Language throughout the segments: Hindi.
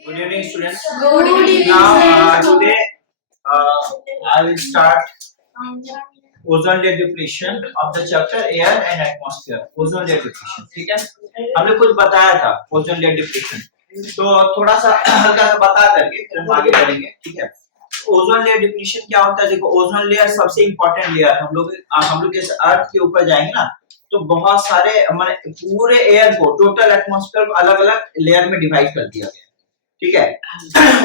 Good evening, students. Good evening, Now, sir. today I will start ozone layer depletion of the chapter air and atmosphere. Ozone layer depletion, ठीक है? हमने कुछ बताया था ozone layer depletion, तो थोड़ा सा हल्का सा बता करके फिर हम आगे बढ़ेंगे, ठीक है? ओजोन लेयर डिप्लीशन क्या होता है? देखो, ओजोन लेयर सबसे इंपॉर्टेंट लेयर। हम लोग जैसे अर्थ के ऊपर जाएंगे ना, तो बहुत सारे हमारे पूरे एयर को, टोटल एटमॉस्फेयर को अलग अलग लेयर में डिवाइड कर दिया गया, ठीक है?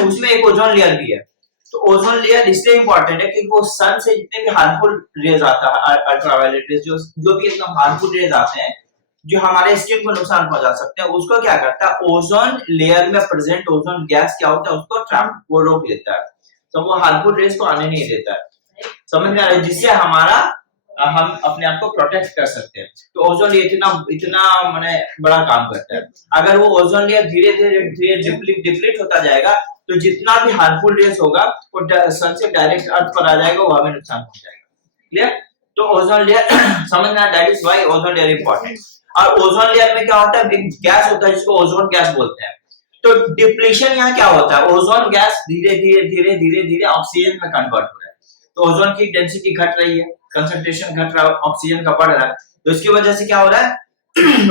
उसमें एक ओजोन लेयर भी है। तो ओजोन लेयर इसलिए इंपॉर्टेंट है क्योंकि वो सन से जितने भी हार्मफुल रेज आता है, अल्ट्रावायलेट रेज, जो भी एकदम हार्मफुल रेज आते हैं जो हमारे स्किन को नुकसान पहुंचा सकते हैं, उसको क्या करता है, ओजोन लेयर में प्रेजेंट ओजोन गैस क्या होता है, उसको ट्रैप, वो रोक लेता है, तो वो हार्मफुल रेज को आने नहीं देता है। समझ में आ रहा है? जिससे हमारा हम अपने आप को प्रोटेक्ट कर सकते हैं। तो ओजोन लेयर इतना माने बड़ा काम करता है। अगर वो ओजोन लेयर धीरे धीरे डिप्लीट होता जाएगा, तो जितना भी हार्मफुल रेज होगा वो सन से डायरेक्ट अर्थ पर आ जाएगा, वो हमें नुकसान पहुंचाएगा। क्लियर? तो ओजोन लेयर समझ में, that is why ozone layer important. और ओजोन लेयर में क्या होता है, एक गैस होता है जिसको ओजोन गैस बोलते हैं। तो डिप्लीशन यहाँ क्या होता है, ओजोन गैस धीरे धीरे ऑक्सीजन में कन्वर्ट हो रहा है। तो ओजोन की डेंसिटी घट रही है, कंसंट्रेशन घट रहा है, ऑक्सीजन का बढ़ रहा है, तो इसकी वजह से क्या हो रहा है,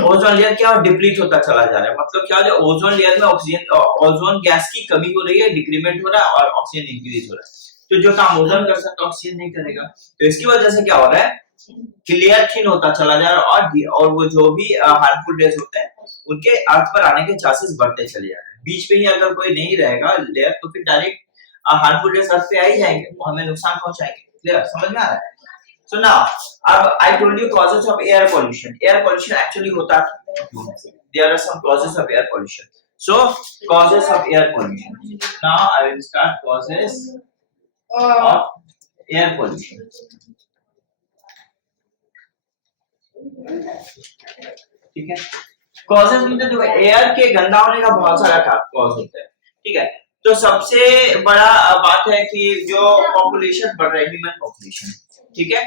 ओजोन लेयर क्या डिप्लीट होता चला जा रहा है। मतलब क्या हो रहा है, ओजोन लेयर में ऑक्सीजन, ओजोन गैस की कमी हो रही है, डिक्रीमेंट हो रहा है और ऑक्सीजन इंक्रीज हो रहा है। तो जो काम ओजोन कर सकता है ऑक्सीजन नहीं करेगा, तो इसकी वजह से क्या हो रहा है, लेयर थिन होता चला जा रहा है, और वो जो भी हार्मफुल रेज होते हैं उनके अर्थ पर आने के चांसेस बढ़ते चले जा रहे हैं। बीच में ही अगर कोई नहीं रहेगा लेयर, तो फिर डायरेक्ट हार्मफुल रेज अर्थ पे आ ही जाएंगे, वो हमें नुकसान पहुंचाएंगे। क्लियर? समझ में आ रहा है? So now, अब I told you causes of air pollution. Air pollution actually होता है, there are some causes of air pollution. So causes of air pollution. Now I will start causes of air pollution. ठीक है? Causes मतलब देखो, एयर के गंदा होने का बहुत सारा कॉज होता है, ठीक है? तो सबसे बड़ा बात है कि जो पॉपुलेशन बढ़ रहा है, ह्यूमन पॉपुलेशन, ठीक है?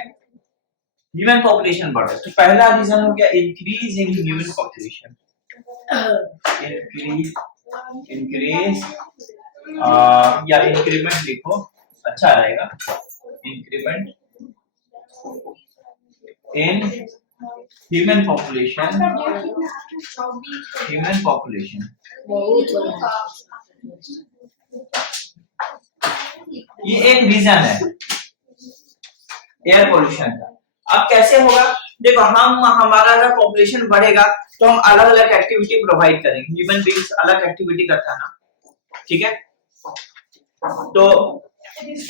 ह्यूमन पॉपुलेशन बढ़ रहा है, तो पहला रीजन हो गया increase in human population. Increase या इंक्रीमेंट लिखो, अच्छा रहेगा, increment in human population. Human population ये एक रीजन है एयर पोल्यूशन का। अब कैसे होगा, देखो, हमारा अगर पॉपुलेशन बढ़ेगा तो हम अलग अलग एक्टिविटी प्रोवाइड करेंगे। ह्यूमन बीइंग्स अलग एक्टिविटी करता है ना, ठीक है? तो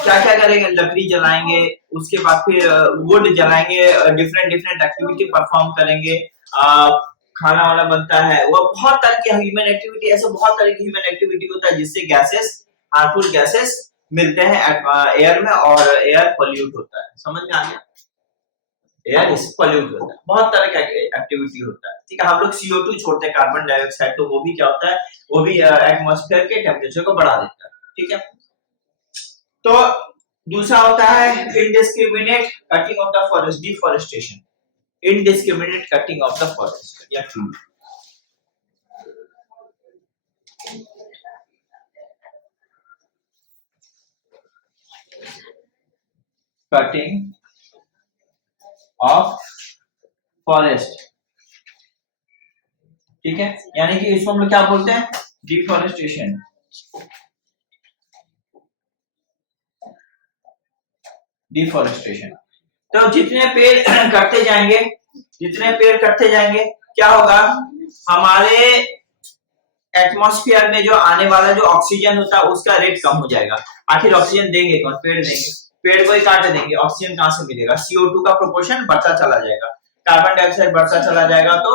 क्या क्या करेंगे, लकड़ी जलाएंगे, उसके बाद फिर वुड जलाएंगे, डिफरेंट एक्टिविटी परफॉर्म करेंगे, खाना वाला बनता है, वो बहुत तरह की ह्यूमन एक्टिविटी, ऐसे बहुत तरह की ह्यूमन एक्टिविटी होता है जिससे गैसेस, हार्मफुल गैसेस मिलते हैं एयर में, और एयर पोल्यूट होता है। समझ में आ गया? एयर इस पोल्यूट होता है, बहुत तरह का एक्टिविटी होता है, ठीक है? हम लोग CO2 छोड़ते हैं, कार्बन डाइऑक्साइड, तो वो भी क्या होता है, वो भी एटमॉस्फेयर के टेम्परेचर को बढ़ा देता है, ठीक है? तो दूसरा होता है indiscriminate cutting of the forest, deforestation, indiscriminate cutting of the forest या ट्री। कटिंग ऑफ फॉरेस्ट, ठीक है? यानी कि इसको हम लोग क्या बोलते हैं, डिफॉरेस्टेशन। डिफॉरेस्टेशन, तो जितने पेड़ कटते जाएंगे क्या होगा, हमारे एटमॉस्फेयर में जो आने वाला जो ऑक्सीजन होता है उसका रेट कम हो जाएगा। आखिर ऑक्सीजन देंगे कौन? पेड़ देंगे, पेड़ को ही काट देंगे, ऑक्सीजन कहां से मिलेगा? CO2 का प्रोपोर्शन बढ़ता चला जाएगा, कार्बन डाइऑक्साइड बढ़ता चला जाएगा, तो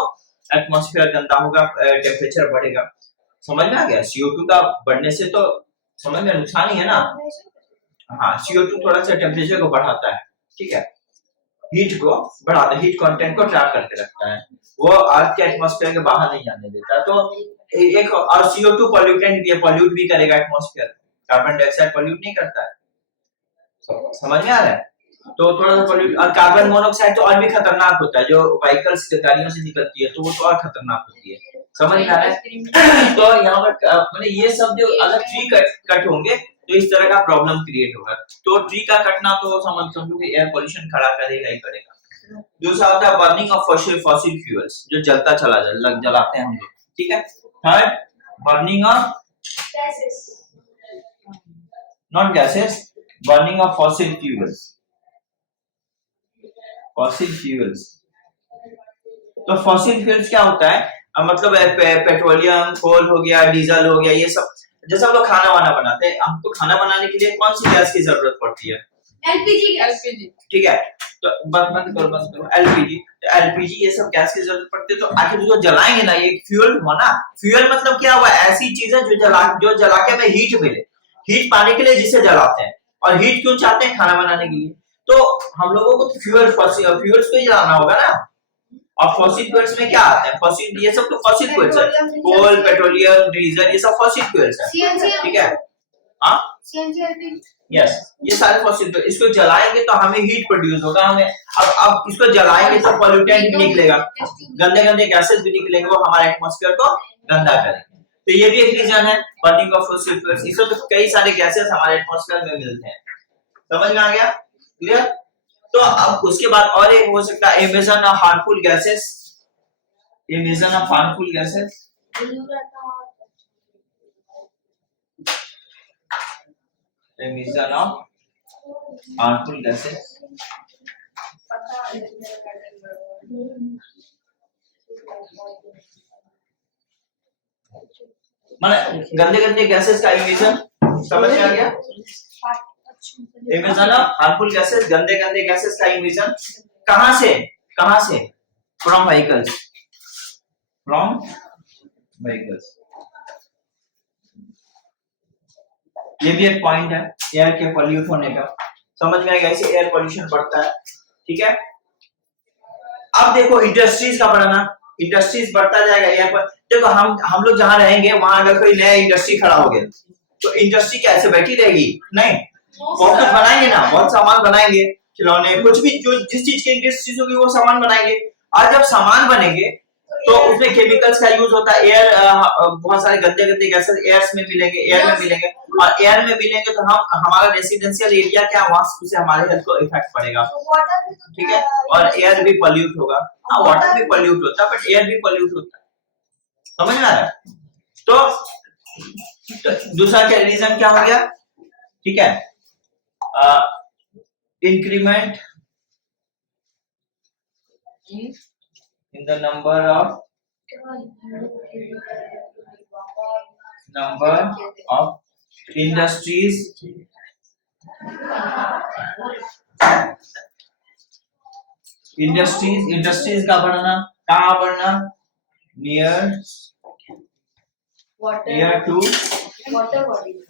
एटमॉस्फेयर गंदा होगा, टेम्परेचर बढ़ेगा। समझ में आ गया? CO2 का बढ़ने से तो समझ में नुकसान ही है ना। हाँ, CO2 थोड़ा सा टेम्परेचर को बढ़ाता है, ठीक है? हीट को बढ़ाता है, हीट कंटेंट को ट्रैप करके रखता है, वो अर्थ के एटमॉस्फेयर के बाहर नहीं जाने देता। तो एक और CO2 पॉल्यूटेंट भी है, पॉल्यूट भी करेगा एटमॉस्फेयर, कार्बन डाइऑक्साइड पॉल्यूट नहीं करता है। समझ में आ रहा है? तो थोड़ा सा पॉल्यूट, और कार्बन मोनोऑक्साइड तो और भी खतरनाक होता है, जो व्हीकल्स गाड़ियों से निकलती है, तो वो तो और खतरनाक होती है। समझ में आ रहा है? तो यहाँ पर मैंने ये सब जो अगर ट्री कट होंगे तो इस तरह का प्रॉब्लम क्रिएट होगा। तो ट्री का कटना तो समझो कि एयर पोल्यूशन खड़ा करेगा ही करेगा। दूसरा होता है बर्निंग ऑफ फॉसिल फ्यूल्स, जो जलता चला जलाते हैं हम लोग, ठीक है। Third, burning of not gases, burning of fossil fuels. Fossil fuels, तो फॉसिल फ्यूल्स क्या होता है? मतलब पेट्रोलियम, कोल हो गया, डीजल हो गया, ये सब। जैसे हम लोग खाना वाना बनाते हैं, हमको खाना बनाने के लिए कौन सी गैस की जरूरत पड़ती है? एलपीजी। ठीक है, तो बंद करो एलपीजी। तो एलपीजी ये सब गैस की जरूरत पड़ती है। तो आखिर जो जलाएंगे ना, ये फ्यूल हुआ ना। फ्यूल मतलब क्या हुआ? ऐसी चीजें जो जला के हमें हीट मिले, हीट पाने के लिए जिसे जलाते हैं। और हीट क्यों चाहते हैं? खाना बनाने के लिए। तो हम लोगों को फ्यूल्स को ही जलाना होगा ना। और फॉसिल फ्यूल्स में क्या आता है? फॉसिल, ये सब तो फॉसिल फ्यूल्स है, कोल, पेट्रोलियम, डीजल, ये सब फॉसिल फ्यूल्स है, ठीक है। हाँ, यस, ये सारे फॉसिल फ्यूल। इसको जलाएंगे तो हमें हीट प्रोड्यूस होगा। हमें अब इसको जलाएंगे तो पॉल्यूटेंट भी निकलेगा, गंदे गंदे गैसेस भी निकलेंगे, वो हमारे एटमॉस्फेयर को गंदा करेंगे। तो ये भी एक रीजन है बर्निंग ऑफ फॉसिल फ्यूल्स। इससे तो कई सारे गैसेस हमारे एटमॉस्फेयर में मिलते हैं। समझ में आ गया? क्लियर? तो अब उसके बाद और एक हो सकता है emission of harmful gases. Emission of harmful gases, emission of harmful gases. माने गंदे गंदे गैसेस का एमिशन, समझ में आ गया? एमिशन ऑफ हार्मफुल गैसेस, गंदे गंदे गैसेस का एमिशन कहां से? फ्रॉम व्हीकल्स, ये भी एक पॉइंट है एयर के पॉल्यूट होने का। समझ में आएगा? ऐसे एयर पॉल्यूशन बढ़ता है, ठीक है। अब देखो इंडस्ट्रीज का बढ़ना, इंडस्ट्रीज बढ़ता जाएगा एयर पर। देखो हम लोग जहां रहेंगे वहां अगर कोई नया इंडस्ट्री खड़ा हो गया तो इंडस्ट्री क्या ऐसे बैठी रहेगी? नहीं, बहुत कुछ बनाएंगे ना, बहुत सामान बनाएंगे, खिलौने, कुछ भी जो जिस चीज की इंडस्ट्री होगी वो सामान बनाएंगे। और जब सामान बनेंगे तो उसमें केमिकल्स का यूज होता है। एयर, बहुत सारे गंदे गंदे गैसेस एयर में मिलेंगे, और एयर में मिलेंगे तो हम हमारा रेसिडेंशियल एरिया क्या, वहां से हमारे हेल्थ को इफेक्ट पड़ेगा, ठीक है। और एयर भी पॉल्यूट होगा। हाँ, वाटर भी पॉल्यूट होता है, बट एयर भी पॉल्यूट होता है। समझ में आ रहा है? तो दूसरा क्या रीजन क्या हो गया? ठीक है, increment in the number of industries का बढ़ना। कहाँ बढ़ना? near to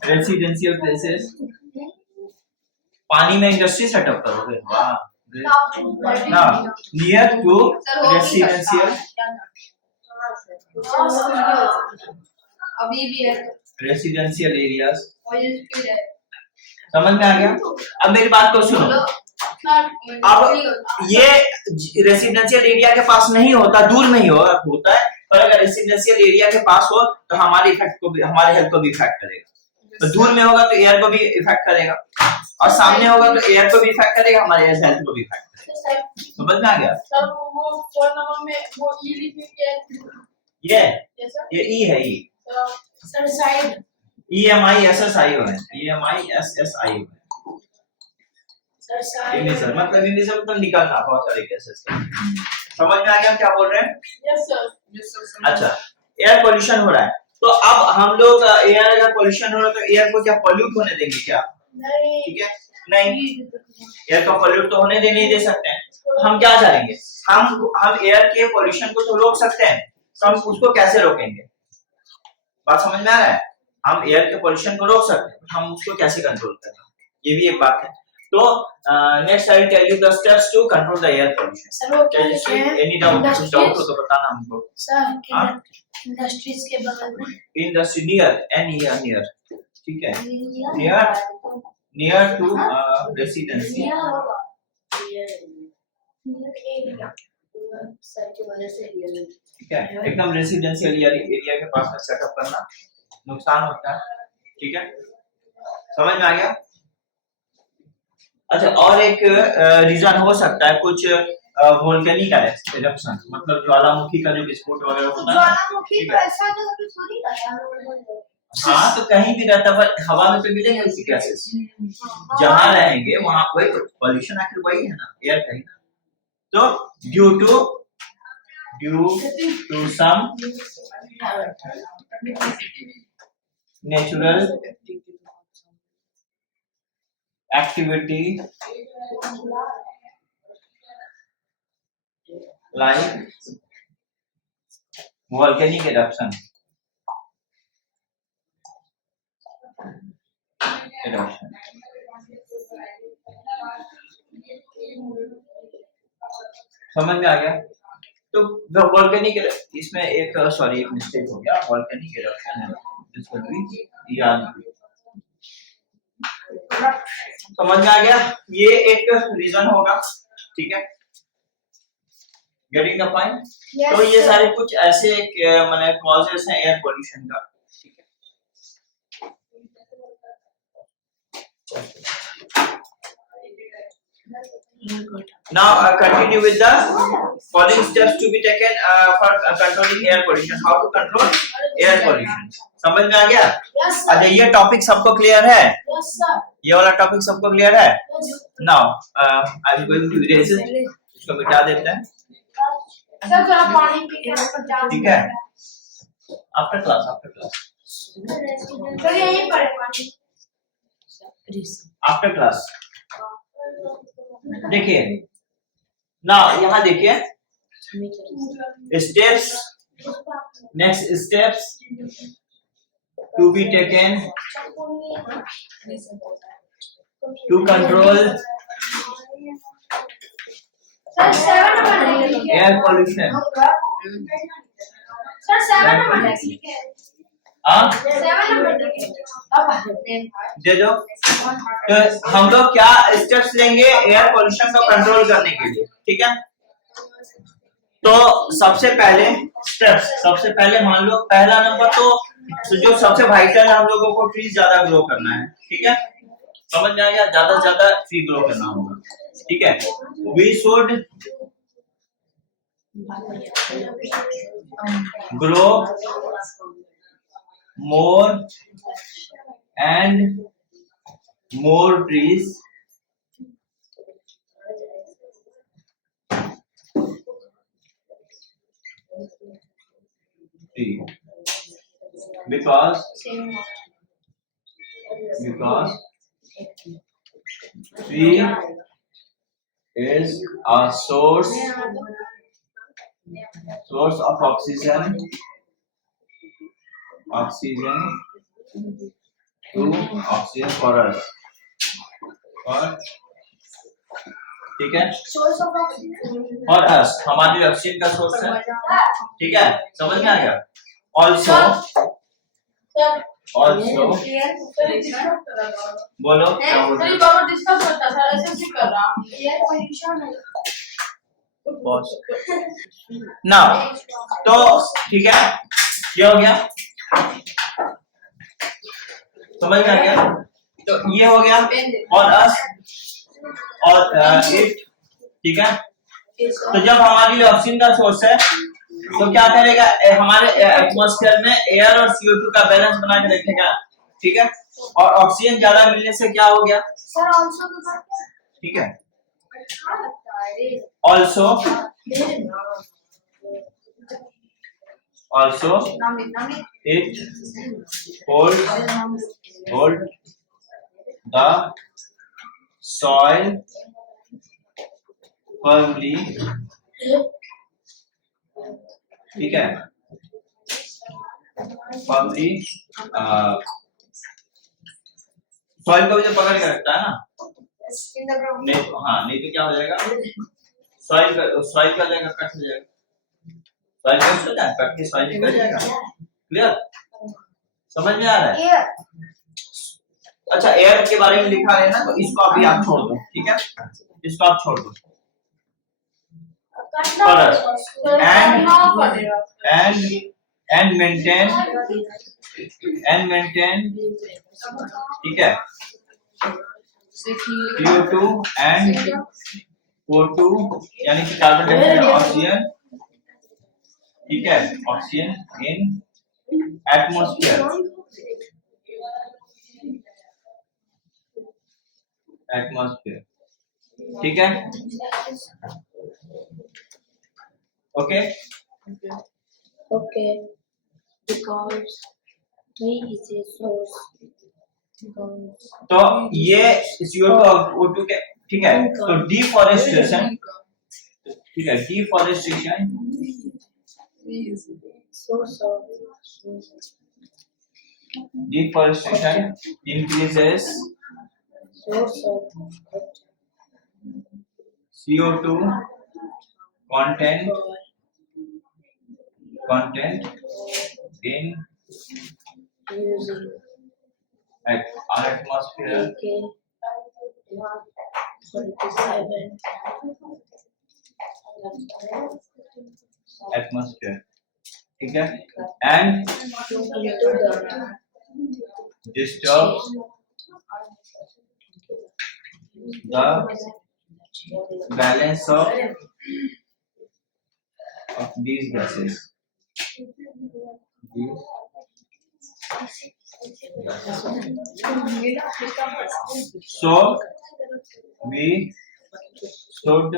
residential places. पानी में इंडस्ट्री सेटअप करोगे? वाह, ना, नियर टू रेसिडेंशियल, अभी भी है रेसिडेंशियल एरियाज। समझ में आ गया? अब मेरी बात को सुनो। अब ये रेसिडेंशियल एरिया के पास नहीं होता, दूर में ही होता है। पर अगर रेसिडेंशियल एरिया के पास हो तो हमारे हेल्थ को भी इफेक्ट करेगा। तो दूर में होगा तो एयर को भी इफेक्ट करेगा, और सामने होगा तो एयर को भी इफेक्ट करेगा, हमारे हेल्थ को भी इफेक्ट करेगा। समझ में आ गया? सर वो फोन नंबर में वो ई लिखी है, ये ई है, ई सर साइड EMISSI हो है, EMISSI हो है सर साइड। इमिशन मतलब निकलना बहुत सारे गैसेस का। समझ में आ गया क्या बोल रहे हैं? Yes sir. अच्छा, एयर पोल्यूशन हो रहा है, तो अब हम लोग एयर अगर पोल्यूशन हो रहा है तो एयर को क्या पॉल्यूट होने देंगे क्या? नहीं, ठीक है, नहीं, एयर को पॉल्यूट तो होने नहीं दे सकते हैं। हम क्या करेंगे? हम एयर के पोल्यूशन को तो रोक सकते हैं, तो हम उसको कैसे रोकेंगे? बात समझ में आ रहा है? हम एयर के पोल्यूशन को रोक सकते हैं, हम उसको कैसे कंट्रोल करें, ये भी एक बात है। तो next I will tell you the steps to control the air pollution. Sir any doubt हो तो बताना हमको। सर इंडस्ट्रीज के बगल में इंडस्ट्री नियर, ठीक है, नियर टू रेसिडेंसी सर की वजह से रियल ठीक है, एकदम रेसिडेंशियल एरिया के पास में सेटअप करना नुकसान होता है, ठीक है, समझ में आ गया। अच्छा, और एक रीजन हो सकता है कुछ वोल्केनिक एरप्शन, मतलब ज्वालामुखी का जो विस्फोट वगैरह होता है, ज्वालामुखी तो ऐसा जगह पे थोड़ी रहता है। हाँ तो कहीं भी रहता है, पर हवा में तो मिलेंगे उसकी गैसेस, जहाँ रहेंगे वहाँ वही पॉल्यूशन आखिर वही है ना, एयर का ही ना। तो due to some natural activity like volcanic eruption समझ में आ गया। तो वॉल्केनिक इसमें एक सॉरी एक मिस्टेक हो गया, वॉल्केनिक eruption है जिसको भी याद समझ में आ गया, ये एक रीजन होगा, ठीक है, गेटिंग द पॉइंट। तो ये सारे कुछ ऐसे माने कॉजेस हैं एयर पोल्यूशन का, ठीक है। Now continue with the following steps to be taken for controlling air pollution. How to control air pollution? समझ में आ गया? अच्छा, ये टॉपिक सबको क्लियर है? Yes sir. ये वाला टॉपिक सबको क्लियर है? Now I will going to erase it. इसको मिटा देते हैं। सर थोड़ा पानी पी के ठीक है। आफ्टर क्लास सर यहीं पर है पानी। आफ्टर क्लास देखिए ना, यहाँ देखिए steps, next steps to be taken to control air pollution. Sir 7 number लिखिए। हाँ 7 नंबर दे दो। तो हम लोग क्या स्टेप्स लेंगे एयर पोल्यूशन को कंट्रोल करने के लिए, ठीक है। तो सबसे पहले मान लो पहला नंबर तो जो सबसे वाइटल है, हम लोगों को ट्री ज्यादा ग्रो करना है, ठीक है, समझ में आ गया, ज्यादा से ज्यादा ट्री ग्रो करना होगा, ठीक है। We should grow more and more trees because tree is a source of oxygen for us, ठीक है, सोर्स ऑफ ऑक्सीजन और अस हमारी ऑक्सीजन का सोर्स है, ठीक है, समझ में आ गया। ऑल्सो बोलो क्या बोल रहे हो? डिस्कस करता सर, ऐसे भी कर रहा एयर पोल्यूशन है ना, तो ठीक है, ये हो गया, समझ में आ गया। तो ये हो गया और अस और इट, ठीक है। तो जब हमारी ऑक्सीजन का सोर्स है तो क्या करेगा, हमारे एटमॉस्फेयर में एयर और CO2 का बैलेंस बना के रखेगा, ठीक है। और ऑक्सीजन ज्यादा मिलने से क्या हो गया सर, आल्सो के साथ क्या, ठीक है, अच्छा लगता है ऑल्सो नाम it hold the soil firmly, ठीक है, firmly सॉइल को भी जब पकड़ के रखता है ना, इन द ग्राउंड नहीं हाँ, नहीं तो क्या हो जाएगा, सॉइल का जाएगा, कट हो जाएगा, सॉइल कट हो जाएगा, कट के सॉइल निकल जाएगा, क्लियर, समझ में आ रहा है। अच्छा, एयर के बारे में लिखा है ना, तो इसको अभी आप छोड़ दो, ठीक है, इसको आप छोड़ दो। for us and maintain ठीक है CO2 and O2 यानी कि कार्बन डाइऑक्साइड ऑक्सीजन ठीक है ऑक्सीजन इन एटमॉस्फेयर ठीक है okay Okay, because tree is a source. तो ये CO2 और O2 के ठीक है तो डिफॉरेस्टेशन ठीक है deforestation Source of increases source of CO2 content in using our atmosphere okay 47 atmosphere ठीक है and into the disturbs the balance of these gases. So we should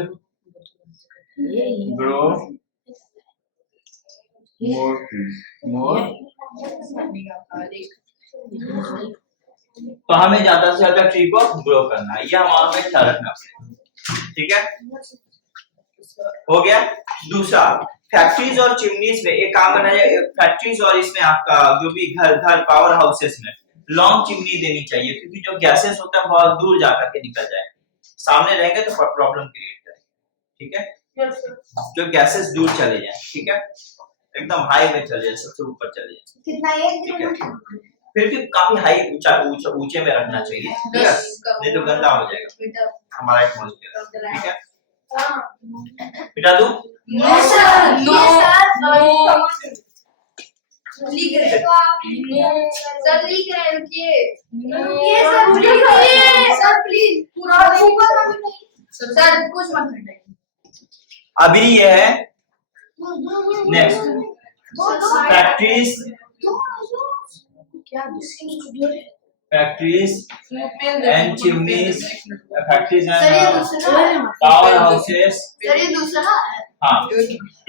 grow more trees. तो हमें ज्यादा से ज्यादा ट्री को ग्रो करना है, ये हमारा में ख्याल रखना पड़ेगा। ठीक है, हो गया। दूसरा, फैक्ट्रीज और चिमनीज में एक काम करना है, फैक्ट्रीज और इसमें आपका जो भी घर पावर हाउसेस में लॉन्ग चिमनी देनी चाहिए, क्योंकि जो गैसेस होता है बहुत दूर जाकर के निकल जाए, सामने रहेंगे तो प्रॉब्लम क्रिएट करेंगे। ठीक है, जो गैसेस दूर चले जाए, ठीक है, एकदम हाई में चले जाए, सबसे ऊपर चले जाए, कितना ठीक है, फिर भी काफी हाई ऊंचे में रखना चाहिए, ठीक है, नहीं तो गंदा हो जाएगा हमारा एटमॉस्फेयर। ठीक है, बिटा दूं? नो सर, नो लिख रहे तो आप सर लिख रहे हैं, रुकिए सर प्लीज पूरा सर कुछ मत हटाइए। अभी ये है next, factories and chimneys, factories and power houses. Sir ये दूसरा हाँ,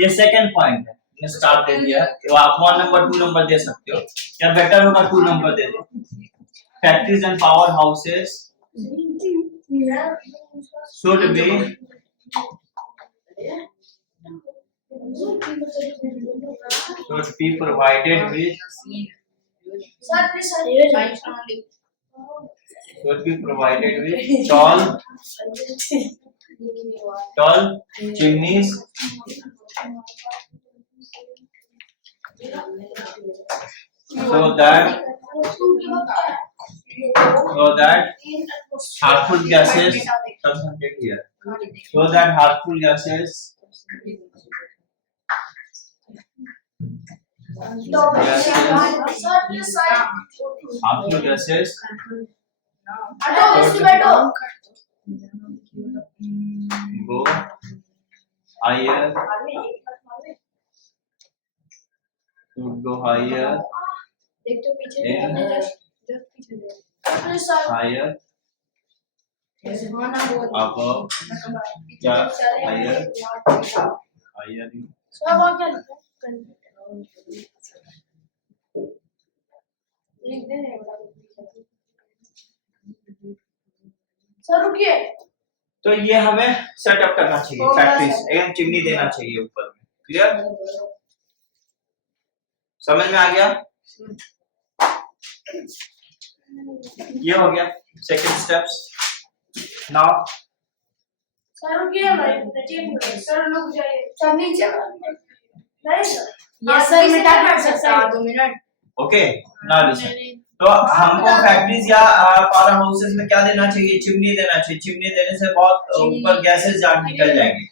ये सेकंड पॉइंट है, स्टार्ट दे दिया, तो आप 1 नंबर 2 नंबर दे सकते हो, या बेटर होगा 2 नंबर दे दो। Factories and power houses should be provided with tall chimneys so that harmful gases go higher, देख तो पीछे higher above, yeah, higher सब और क्या लिखा है? लिख दे रहे हो सर, रुकिए। तो ये हमें सेटअप करना चाहिए, फैक्ट्रीज एंड चिमनी देना चाहिए ऊपर में। क्लियर, समझ में आ गया? ये हो गया सेकंड स्टेप्स। नाउ सर रुकिए, सर रुक जाइए, सर नीचे नहीं सर, यस सर मिटा कर सकता है 2 मिनट। ओके, नाउ लिसन, तो हमको फैक्ट्रीज या पावर हाउसेस में क्या देना चाहिए? चिमनी देना चाहिए। चिमनी देने से बहुत ऊपर गैसेस निकल जाएंगे,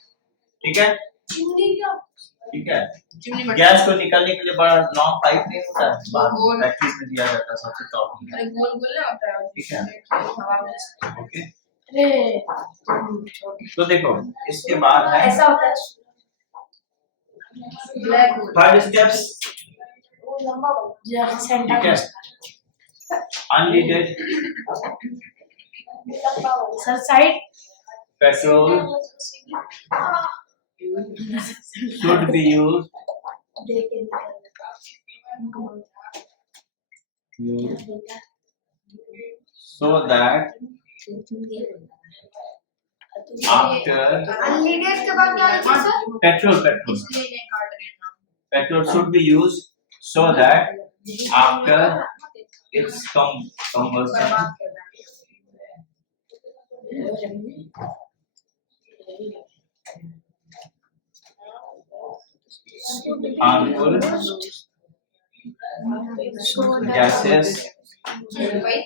ठीक है। चिमनी क्या? ठीक है। चिमनी मत गैस को निकालने के लिए बड़ा लॉन्ग पाइप नहीं होता है, गोल। फैक्ट्रीज में दिया जाता है सबसे टॉप में। अरे गोल गोल ना होता है ठीक है। हवा में ओके, अरे तो देखो इसके बाद है ऐसा होता है ब्लैक होल थर्ड स्टेप्स। वो लंबा वाला जैसे ठीक सेंटर है, अनलीडेड लंबा वाला sir side petrol should be used so that after unleaded के बाद क्या लिखा सर? petrol इसलिए ये काट रहे हैं ना petrol should be used so that after its combustion बर्बाद कर रहा harmful gases है भाई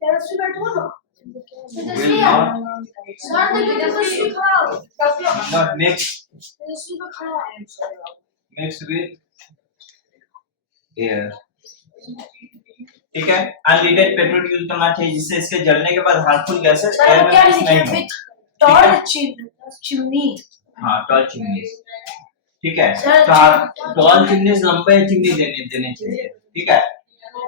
टेरेस पे बैठो ना will not सर देखिए टेरेस पे खड़ा हो not mix टेरेस पे खड़ा है with air। ठीक है, अनलीडेड पेट्रोल यूज करना चाहिए जिससे इसके जलने के बाद हार्मफुल गैसेस सर एयर वो में क्या मिक्स नहीं लिखा हो। है? टॉल चिमनी हाँ, टॉल चिमनीज। ठीक है, सर, टॉल चिमनीज लंबे चिमनी देने चाहिए। ठीक है,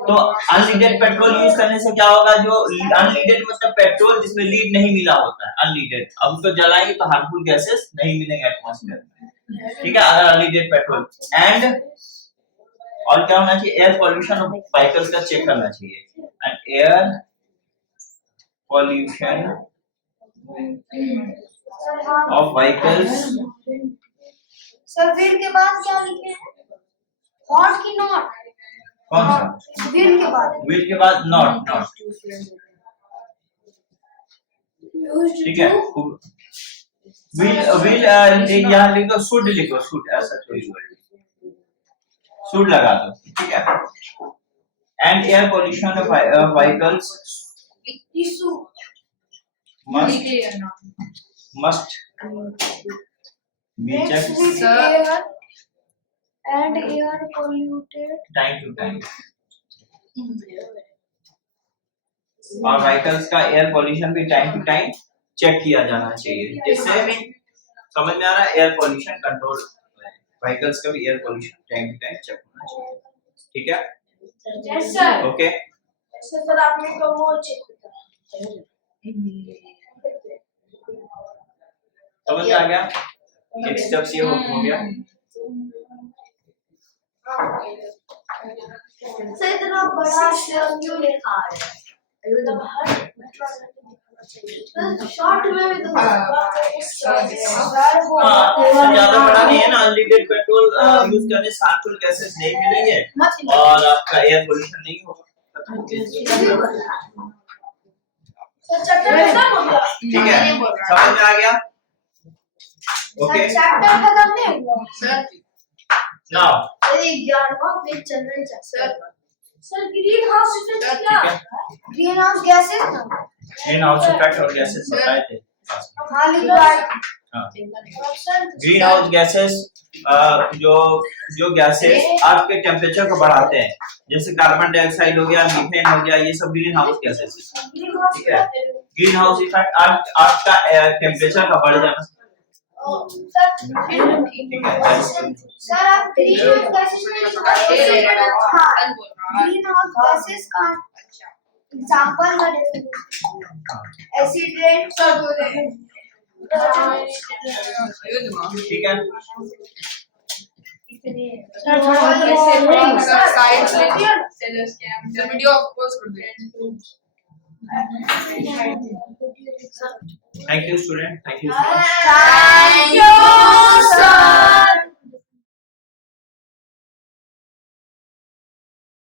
तो अनलीडेड पेट्रोल यूज करने से क्या होगा, जो अनलीडेड मतलब पेट्रोल जिसमें लीड नहीं मिला होता है, अनलीडेड, अब उसको जलाएंगे तो हार्मफुल गैसेस नहीं मिलेंगे एटमॉस्फेयर में। ठीक है, अगर अनलीडेड पेट्रोल एंड और क्या होना चाहिए, एयर पॉल्यूशन ऑफ व्हीकल्स का चेक करना चाहिए, and air pollution of vehicles. Sir wheel के बाद क्या लिखे हैं? हॉट की नॉट? कौन सा व्हील के बाद व्हील के बाद नॉट ठीक है, व्हील यहाँ लिखो, शुड लिखो, शुड ऐसा कोई वर्ड शुड लगा दो। ठीक है, and air pollution of vehicles issue must be checked air and air polluted time to time। और व्हीकल्स का एयर पॉल्यूशन भी टाइम टू टाइम चेक किया जाना चाहिए, जिससे समझ में आ रहा है एयर पॉल्यूशन कंट्रोल, व्हीकल्स का भी air pollution time to time check होना चाहिए। ठीक है, यस सर ओके, सर आपने को वो चेक होता है समझ में आ गया, एक स्टेप्स ये हो गया। सर इतना बड़ा स्टेप क्यों लिखा है? शॉर्ट में भी तो ज्यादा बड़ा नहीं है ना, अनलीडेड पेट्रोल यूज करने से हार्मफुल गैसेस नहीं मिलेंगे और आपका एयर पोल्यूशन नहीं होगा। ठीक है, समझ में आ गया, ओके। चैप्टर खत्म नहीं हुआ सर नाउ सर 11वां पेज चल रहा है सर ग्रीन हाउस इफेक्ट क्या ठीक है, ग्रीन हाउस गैसेस ना ग्रीन हाउस इफेक्ट और गैसेस बताए थे। हाँ लिखा है ग्रीन हाउस गैसेस जो गैसेस अर्थ के टेम्परेचर को बढ़ाते हैं, जैसे कार्बन डाइऑक्साइड हो गया, मीथेन हो गया, ये सब ग्रीन हाउस गैसेस। ठीक है, ग्रीन हाउस इफेक्ट अर्थ का टेम्परेचर का बढ़ जाना। ठीक है, सर आप ग्रीन हाउस गैसेस नहीं ग्रीन हाउस गैसेस का एग्जांपल का डेफिनेशन एसिड रेन ठीक है, सर थोड़ा साइड से वीडियो पोस्ट कर दे। Thank you student, thank you. Thank you sir